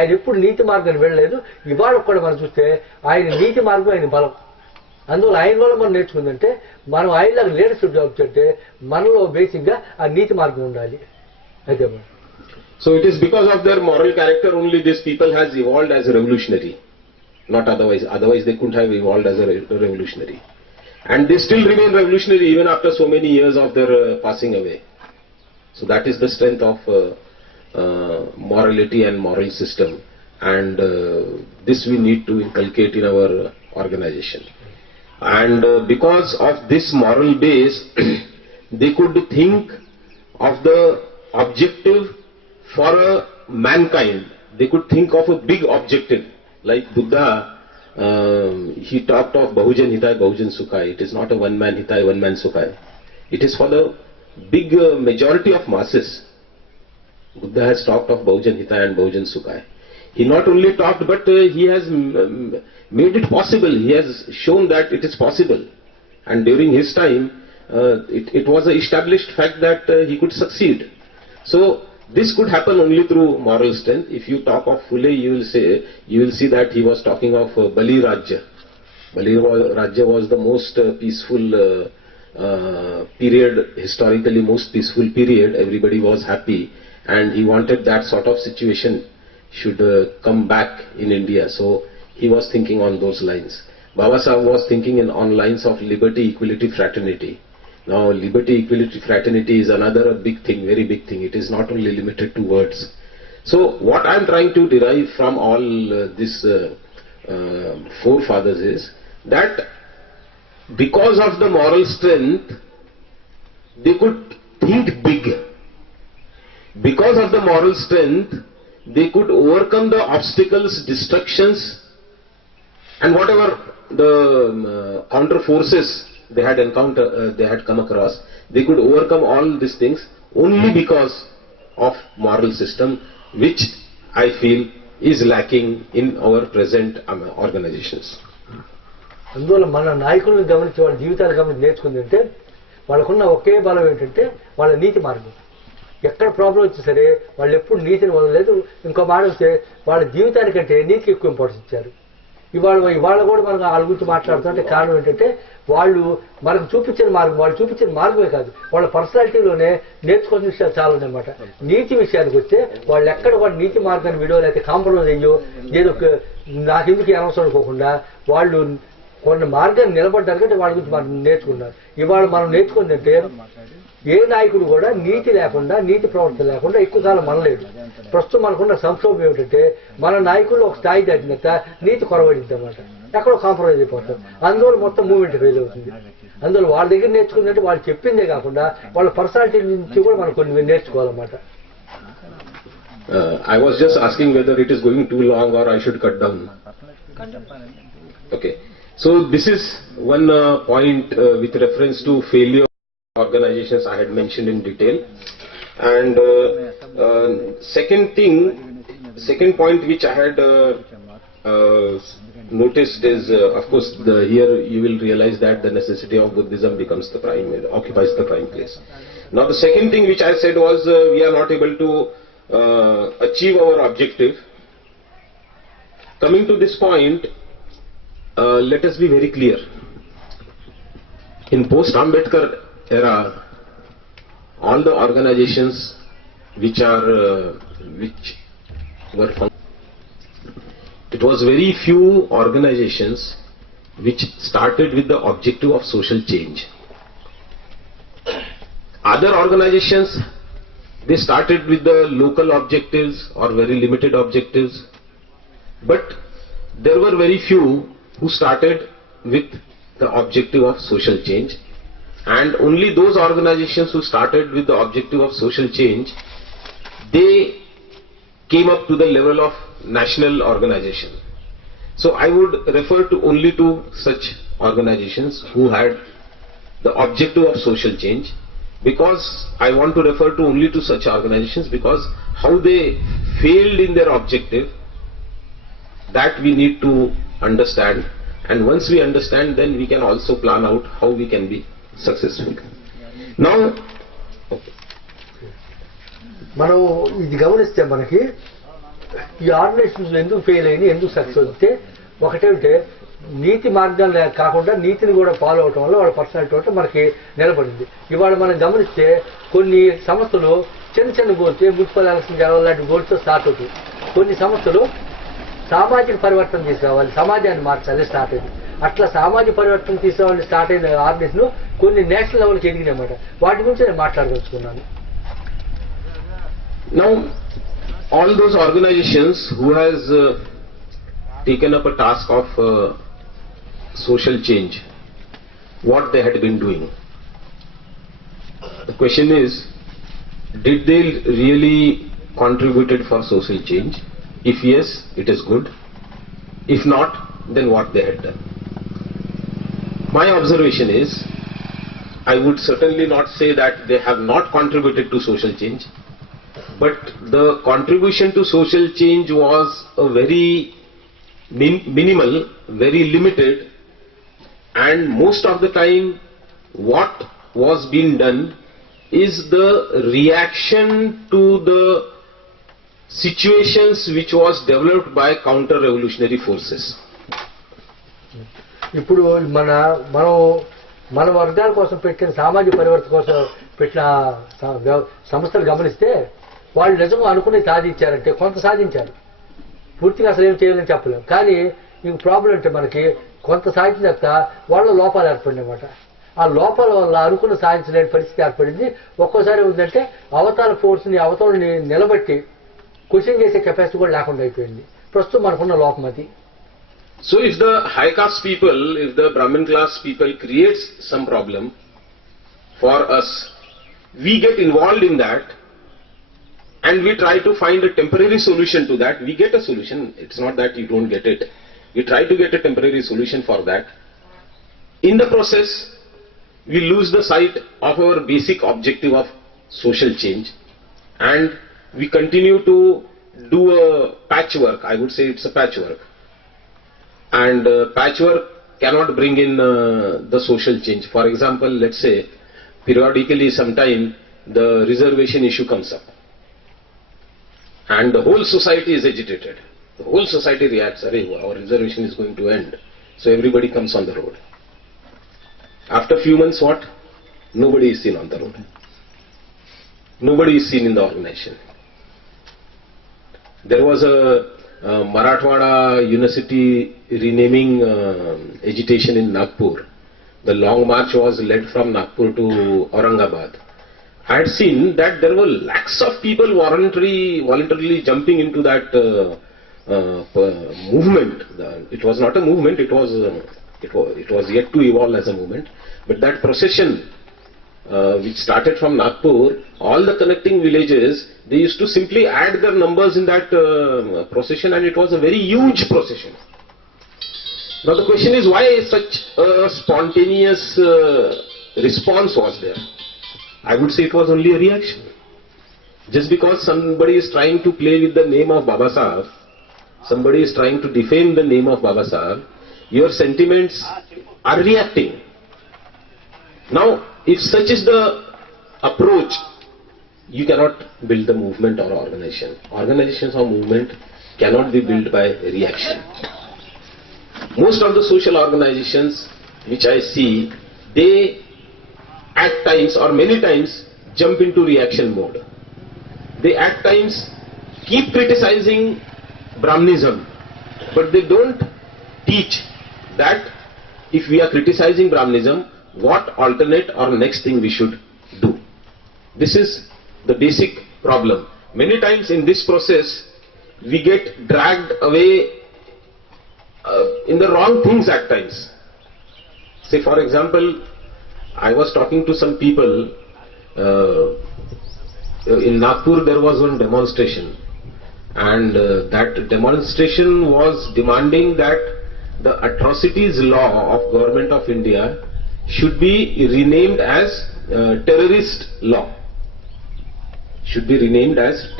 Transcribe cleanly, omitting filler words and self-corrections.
ఆయన ఎప్పుడు నీతి మార్గాన్ని వెళ్ళలేదు. ఇవాళ కూడా మనం చూస్తే ఆయన నీతి మార్గం ఆయన బలం. అందువల్ల ఆయన వల్ల మనం నేర్చుకుందంటే మనం ఆయనలాగా లీడర్షిప్ జాబ్ చేస్తే మనలో బేసిక్గా ఆ నీతి మార్గం ఉండాలి. అదే. So it is because of their moral character only these people has evolved as a revolutionary, not otherwise. Otherwise they couldn't have evolved as a revolutionary. And they still remain revolutionary even after so many years of their passing away. So that is the strength of morality and moral system. And this we need to inculcate in our organization. And because of this moral base, they could think of the objective for mankind. They could think of a big objective. Like Buddha, he talked of Bahujan Hitai, Bahujan Sukhai. It is not a one man Hitai, one man Sukhai. It is for the big majority of masses. Buddha has talked of Bahujan Hitai and Bahujan Sukhai. He not only talked, but he has made it possible. He has shown that it is possible. And during his time, it was an established fact that he could succeed. So this could happen only through moral strength. If you talk of Phule, you will see that he was talking of Bali Rajya. Bali Rajya was the most peaceful period, historically most peaceful period. Everybody was happy, and he wanted that sort of situation should come back in India. So he was thinking on those lines. Baba Sahib was thinking on lines of liberty, equality, fraternity. Now liberty, equality, fraternity is another big thing, very big thing. It is not only limited to words. So what I am trying to derive from all this forefathers is that because of the moral strength, they could think big. Because of the moral strength, they could overcome the obstacles, distractions, and whatever the counter forces they had encountered, they had come across. They could overcome all these things only because of moral system, which I feel is lacking in our present organizations. అందువల్ల మన నాయకులను గమనించి వాళ్ళ జీవితాలు గమనించి నేర్చుకుందంటే వాళ్ళకున్న ఒకే బలం ఏంటంటే వాళ్ళ నీతి మార్గం. ఎక్కడ ప్రాబ్లం వచ్చి సరే వాళ్ళు ఎప్పుడు నీతిని వదలలేదు. ఇంకో మాట వస్తే వాళ్ళ జీవితానికంటే నీతికి ఎక్కువ ఇంపార్టెన్స్ ఇచ్చారు. ఇవాళ కూడా మనం వాళ్ళ గురించి మాట్లాడుతుంటే కారణం ఏంటంటే వాళ్ళు మనకు చూపించిన మార్గం, వాళ్ళు చూపించిన మార్గమే కాదు, వాళ్ళ పర్సనాలిటీలోనే నేర్చుకోవాల్సిన విషయాలు చాలా ఉన్నాయన్నమాట. నీతి విషయానికి వస్తే వాళ్ళు ఎక్కడ వాళ్ళ నీతి మార్గాన్ని విడో లేకపోతే కాంప్రమైజ్ అయ్యో ఏదో నాకెందుకు అనవసరం అనుకోకుండా వాళ్ళు కొన్ని మార్గాన్ని నిలబడ్డారంటే వాళ్ళ గురించి మనం నేర్చుకున్నారు. ఇవాళ మనం నేర్చుకుందంటే ఏ నాయకుడు కూడా నీతి లేకుండా, నీతి ప్రవర్తన లేకుండా ఎక్కువ కాలం మనలేడు. ప్రస్తుతం మనకున్న సంక్షోభం ఏమిటంటే మన నాయకులు ఒక స్థాయి దాటినాక నీతి కొరవడింది అన్నమాట, ఎక్కడో కాంప్రమైజ్ అయిపోతారు. అందువల్ల మొత్తం మూవ్మెంట్ ఫెయిల్ అవుతుంది. అందువల్ల వాళ్ళ దగ్గర నేర్చుకుందంటే వాళ్ళు చెప్పిందే కాకుండా వాళ్ళ పర్సనాలిటీ నుంచి కూడా మనం కొన్ని నేర్చుకోవాలన్నమాట. I was just asking whether it is going too long or I should cut down. Okay. So this is one point with reference to failure organizations I had mentioned in detail. And second point which I had noticed is, of course, here you will realize that the necessity of Buddhism occupies the prime place. Now the second thing which I said was we are not able to achieve our objective. Coming to this point, let us be very clear. In post-Ambedkar era, all the organizations which were founded, it was very few organizations which started with the objective of social change. Other organizations, they started with the local objectives or very limited objectives, but there were very few who started with the objective of social change. And only those organizations who started with the objective of social change, they came up to the level of national organization. So I would refer to only to such organizations who had the objective of social change, because I want to refer to only to such organizations because how they failed in their objective, that we need to understand. And once we understand, then we can also plan out how we can be successful. Now, మనం ఇది గమనిస్తే మనకి ఈ organisations ఎందుకు fail అయింది, ఎందుకు success అవుతే ఒకటేంటే నీతి మార్గాలు కాకుండా నీతిని కూడా ఫాలో అవటం వల్ల వాళ్ళ పర్సనాలిటీ ఒకటి మనకి నిలబడింది. ఇవాళ మనం గమనిస్తే కొన్ని సంస్థలు చిన్న చిన్న గోల్స్, మున్సిపల్ ఎలక్షన్ జరగాలి లాంటి గోల్స్తో స్టార్ట్ అవుతాయి. కొన్ని సంస్థలు సామాజిక పరివర్తన తీసుకురావాలి, సమాజాన్ని మార్చాలి స్టార్ట్ అయింది. అట్లా సామాజిక పరివర్తన తీసుకురావాలి స్టార్ట్ అయిన ఆర్గనైజేషన్ కొన్ని నేషనల్ లెవెల్కి ఎదిగినాయన్నమాట. వాటి గురించి నేను మాట్లాడదలుచుకున్నాను. Now, all those organizations who has taken up a task of social change, what they had been doing. The question is, did they really contributed for social change? If yes, it is good. If not, then what they had done. My observation is, I would certainly not say that they have not contributed to social change, but the contribution to social change was a very minimal, very limited, and most of the time what was being done is the reaction to the situations which was developed by counter-revolutionary forces. ఇప్పుడు మన వర్గాల కోసం పెట్టిన సామాజిక పరివర్తన కోసం పెట్టిన సంస్థలు గమనిస్తే వాళ్ళు నిజంగా అనుకుని సాధించారంటే కొంత సాధించారు, పూర్తిగా అసలు ఏం చేయాలని చెప్పలేము. కానీ ఇంక ప్రాబ్లం అంటే మనకి కొంత సాధించిన తర్వాత వాళ్ళ లోపాలు ఏర్పడినమాట. ఆ లోపాల వల్ల అనుకున్న సాధించలేని పరిస్థితి ఏర్పడింది. ఒక్కోసారి ఏంటంటే అవతల ఫోర్స్ని అవతలని నిలబెట్టి క్వశ్చన్ చేసే కెపాసిటీ కూడా లేకుండా అయిపోయింది. ప్రస్తుతం మనకున్న లోపం అది. So if the high caste people, if the Brahmin class people creates some problem for us, we get involved in that and we try to find a temporary solution to that. We get a solution. It's not that you don't get it. We try to get a temporary solution for that. In the process, we lose the sight of our basic objective of social change, and we continue to do a patchwork. I would say it's a patchwork. And patchwork cannot bring in the social change. For example, let's say periodically sometime the reservation issue comes up and the whole society is agitated. The whole society reacts, our reservation is going to end. So everybody comes on the road. After few months, what? Nobody is seen on the road. Nobody is seen in the organization. There was a Marathwada University renaming agitation in Nagpur. The long march was led from Nagpur to Aurangabad. I had seen that there were lakhs of people voluntarily jumping into that movement. It was not a movement, it was yet to evolve as a movement. But that procession which started from Nagpur, all the connecting villages, they used to simply add their numbers in that procession, and it was a very huge procession. Now the question is, why such a spontaneous response was there? I would say it was only a reaction. Just because somebody is trying to play with the name of Baba Sahib, somebody is trying to defame the name of Baba Sahib, your sentiments are reacting. Now, if such is the approach, you cannot build the movement or organization. Organizations or movement cannot be built by reaction. Most of the social organizations which I see, they at times or many times jump into reaction mode. They at times keep criticizing Brahmanism, but they don't teach that if we are criticizing Brahmanism, what alternate or next thing we should do. This is the basic problem. Many times in this process, we get dragged away in the wrong things at times. Say for example, I was talking to some people, in Nagpur there was one demonstration, and that demonstration was demanding that the atrocities law of Government of India should be renamed as terrorist law. Should be renamed as